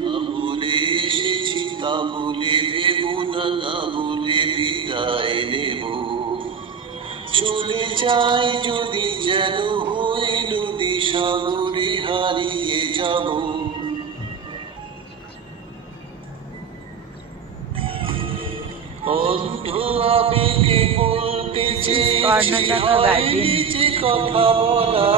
না বলে এসেছি তা বলে ভেব না, না বলে বিদায় নেব। চলে যাই যদি যেন হই নদী সাগরে হারিয়ে যাব। অন্ধ আবেগে বলতে চেয়েছি হয়নি যে কথা বলা।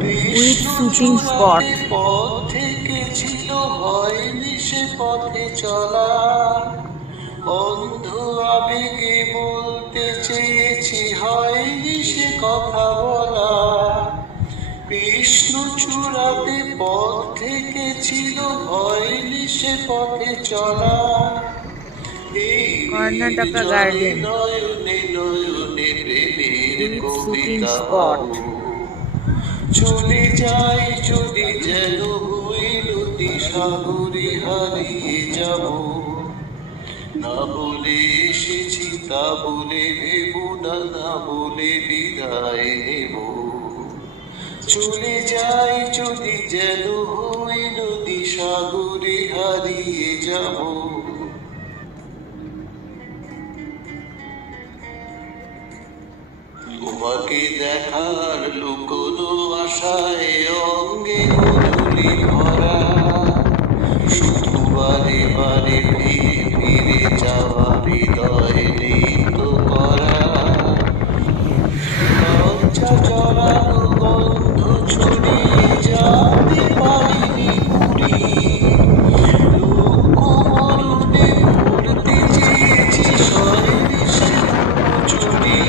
বিষ্ণু চূড়াতে পথ থেকে ছিল হয়নি সে পথে চলা। অন্ধ আবেগে বলতে চেয়েছি হয়নি সে কথা বলা। বিষ্ণু চূড়াতে পথ থেকে ছিল হয়নি সে পথে চলা। কর্ণাটকা গার্ডেন, নয়নে নয়নে প্রেমের শুটিং কবিতা স্পট। চলে যাই যদি যেন হই নদী সাগরে হারিয়ে যাব। না বলে এসেছি তা বলে ভেব না, না বলে বিদায় নেব। চলে যাই যদি যেন হই নদী সাগরে হারিয়ে যাব। তোমাকে দেখার লুকোনো আশায় অঙ্গে গোধূলি ভরা। শুধু বারে বারে ফিরে ফিরে যাওয়া হৃদয় নিত করা। লজ্জা জড়ানো গন্ধ ছড়িয়ে যাতে পারিনি পুরি। লক্ষ্য মরণে পড়তে চেয়েছি সয়নি সে চুরি।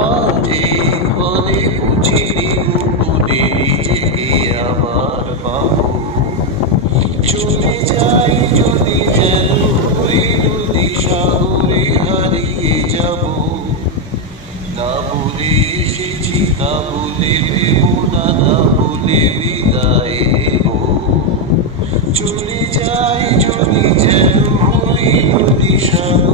আজ এই ক্ষণে বুঝিনি গোপনে নিজেকে আবার পাবো। চলে যাই যদি যেন হই নদী সাগরে হারিয়ে যাব। না বলে এসেছি তা বলে ভেব না, না বলে বিদায় নেব। চলে যাই যদি যেন হই নদী সাগরে